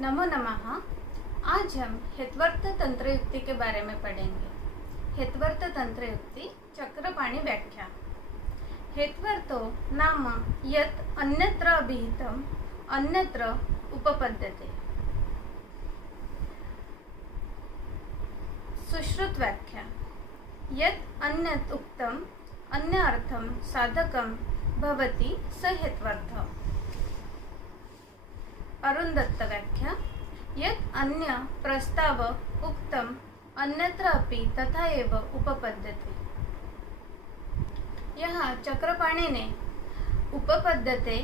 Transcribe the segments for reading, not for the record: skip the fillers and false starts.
नमो नमः। आज हम हेत्वर्थ तंत्र युक्ति के बारे में पढ़ेंगे। हेत्वर्थ तंत्र युक्ति चक्रपाणि व्याख्या। हेत्वर्थो नाम यत् अन्यत्र अभिहितम् अन्यत्र उपपद्यते। सुश्रुत व्याख्या। यत् अन्यत् उक्तम् अन्य अर्थं साधकं भवति स हेत्वर्थः। अरुण दत्त व्याख्या। यत् अन्य प्रस्ताव उक्तम अन्यत्र अपि तथा एव उपपद्यते। यहाँ चक्रपाणि ने उपपद्यते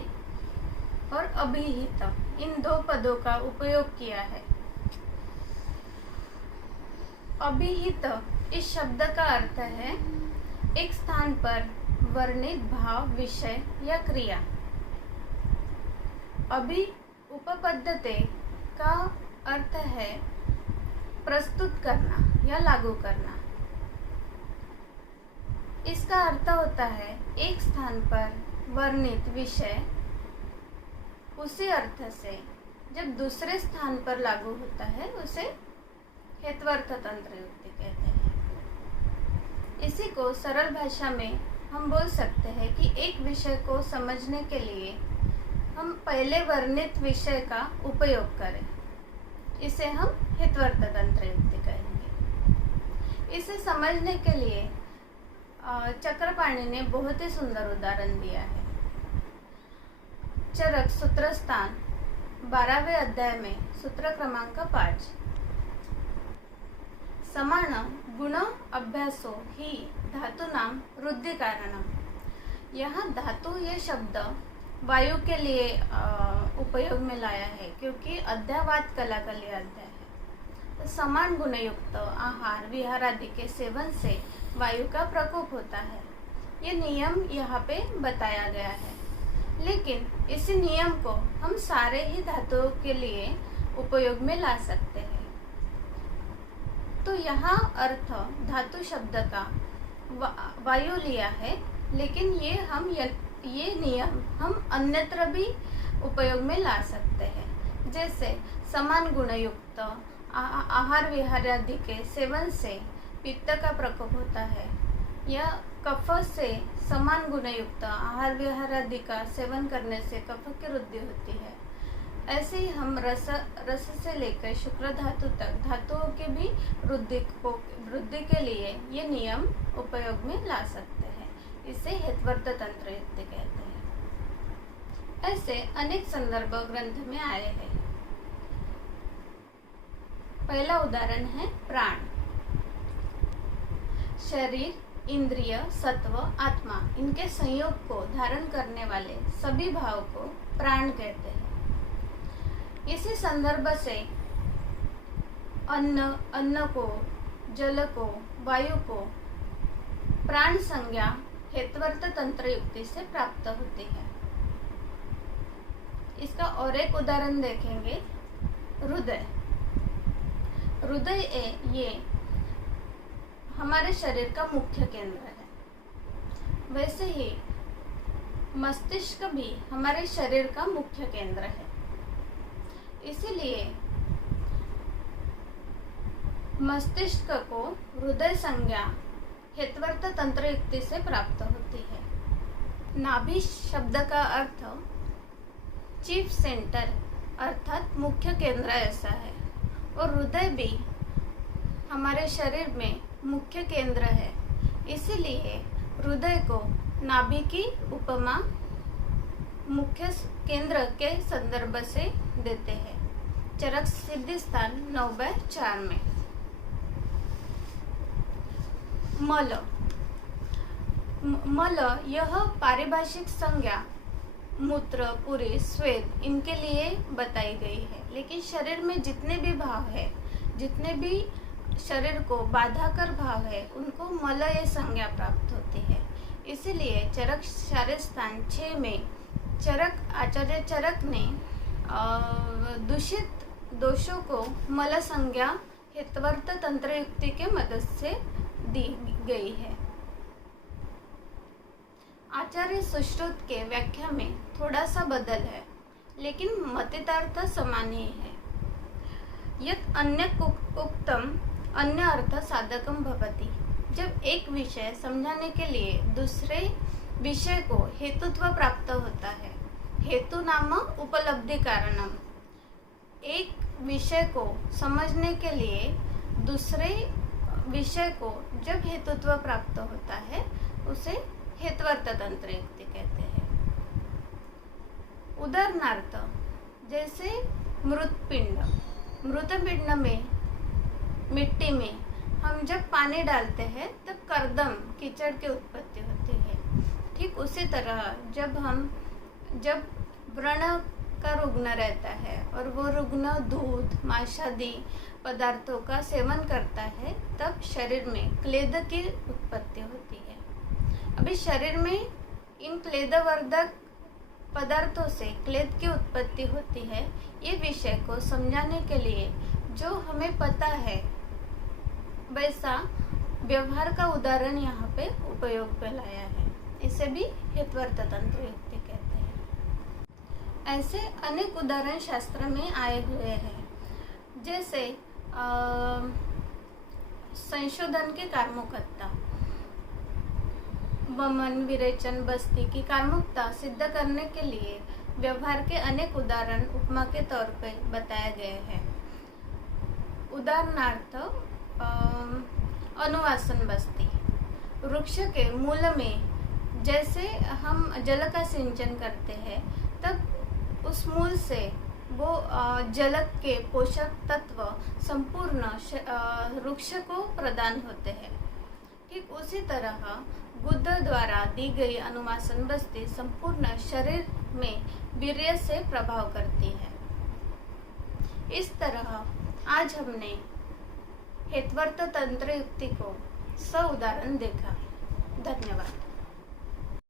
और अभिहित इन दो पदों का उपयोग किया है। अभिहित इस शब्द का अर्थ है एक स्थान पर वर्णित भाव, विषय या क्रिया। उपपद्यते का अर्थ है प्रस्तुत करना या लागू करना। इसका अर्थ होता है एक स्थान पर वर्णित विषय उसी अर्थ से जब दूसरे स्थान पर लागू होता है उसे हेत्वर्थ तंत्र युक्ति कहते हैं। इसी को सरल भाषा में हम बोल सकते हैं कि एक विषय को समझने के लिए हम पहले वर्णित विषय का उपयोग करें, इसे हम हेत्वर्थ तंत्र युक्ति कहेंगे। इसे समझने के लिए चक्रपाणि ने बहुत ही सुंदर उदाहरण दिया है। चरक सूत्रस्थान 12वें अध्याय में सूत्र क्रमांक 5। समान गुण अभ्यासो ही धातूनां वृद्धि कारणम। यहाँ धातु ये शब्द वायु के लिए उपयोग में लाया है क्योंकि अध्यावाद कला का लिए अध्याय है। तो समान गुणयुक्त आहार विहार आदि के सेवन से वायु का प्रकोप होता है। ये नियम यहाँ पे बताया गया है, लेकिन इसी नियम को हम सारे ही धातुओं के लिए उपयोग में ला सकते हैं। तो यहाँ अर्थ धातु शब्द का वायु लिया है, लेकिन ये नियम हम अन्यत्र भी उपयोग में ला सकते हैं। जैसे समान गुणयुक्त आहार विहार आदि के सेवन से पित्त का प्रकोप होता है, या कफ से समान गुणयुक्त आहार विहार आदि का सेवन करने से कफ की वृद्धि होती है। ऐसे ही हम रस से लेकर शुक्र धातु तक धातुओं के भी वृद्धि के लिए ये नियम उपयोग में ला सकते हैं। इसे हेत्वर्थ तंत्र युक्ति कहते हैं। ऐसे अनेक संदर्भ ग्रंथ में आए हैं। पहला उदाहरण है प्राण। शरीर, इंद्रिय, सत्व, आत्मा इनके संयोग को धारण करने वाले सभी भाव को प्राण कहते हैं। इसी संदर्भ से अन्न को, जल को, वायु को प्राण संज्ञा हेत्वर्थ तंत्र युक्ति से प्राप्त होती है। इसका और एक उदाहरण देखेंगे। हृदय ये हमारे शरीर का मुख्य केंद्र है। वैसे ही मस्तिष्क भी हमारे शरीर का मुख्य केंद्र है। इसीलिए मस्तिष्क को हृदय संज्ञा हेत्वर्थ तंत्र युक्ति से प्राप्त होती है। नाभि शब्द का अर्थ चीफ सेंटर अर्थात मुख्य केंद्र ऐसा है, और हृदय भी हमारे शरीर में मुख्य केंद्र है। इसीलिए हृदय को नाभि की उपमा मुख्य केंद्र के संदर्भ से देते हैं। चरक सिद्धिस्थान 9/4 में। मल यह पारिभाषिक संज्ञा मूत्र, पुरी, श्वेत इनके लिए बताई गई है, लेकिन शरीर में जितने भी भाव है, जितने भी शरीर को बाधाकर भाव है, उनको मल ये संज्ञा प्राप्त होती है। इसीलिए चरक शास्त्रस्थान 6 में आचार्य चरक ने दूषित दोषों को मल संज्ञा हेत्वर्थ तंत्र युक्ति के मदद से दी गई है। आचार्य सुश्रुत के व्याख्या में थोड़ा सा बदल है, लेकिन मतितार्थ समान ही है। यत् अन्यक उक्तम अन्य अर्थ साधकम भवति। जब एक विषय समझाने के लिए दूसरे विषय को हेतुत्व प्राप्त होता है, हेतु नाम उपलब्धि कारणम। एक विषय को समझने के लिए दूसरे विषय को जब हेतुत्व प्राप्त होता है उसे हेत्वर्थ तंत्र युक्ति कहते हैं। उदाहरणार्थ जैसे मृत पिंड में, मिट्टी में हम जब पानी डालते हैं तब कर्दम कीचड़ की उत्पत्ति होती है। ठीक उसी तरह जब व्रण का रुग्ण रहता है और वो रुग्ण दूध मांसादी पदार्थों का सेवन करता है तब शरीर में क्लेद की उत्पत्ति होती है। अभी शरीर में इन क्लेदवर्धक पदार्थों से क्लेद की उत्पत्ति होती है। ये विषय को समझाने के लिए जो हमें पता है वैसा व्यवहार का उदाहरण यहाँ पे उपयोग पे लाया है। इसे भी हेत्वर्थ तंत्र युक्ति कहते हैं। ऐसे अनेक उदाहरण शास्त्र में आए हुए हैं। जैसे संशोधन की कार्मुकता, वमन विरेचन बस्ती की कार्मुकता सिद्ध करने के लिए व्यवहार के अनेक उदाहरण उपमा के तौर पर बताए गए हैं। उदाहरणार्थ अनुवासन बस्ती, वृक्ष के मूल में जैसे हम जल का सिंचन करते हैं तब उस मूल से वो जल के पोषक तत्व संपूर्ण वृक्ष को प्रदान होते हैं। ठीक उसी तरह बुद्ध द्वारा दी गई अनुवासन बस्ती संपूर्ण शरीर में वीर्य से प्रभाव करती है। इस तरह आज हमने हेत्वर्थ तंत्र युक्ति को उदाहरण देखा। धन्यवाद।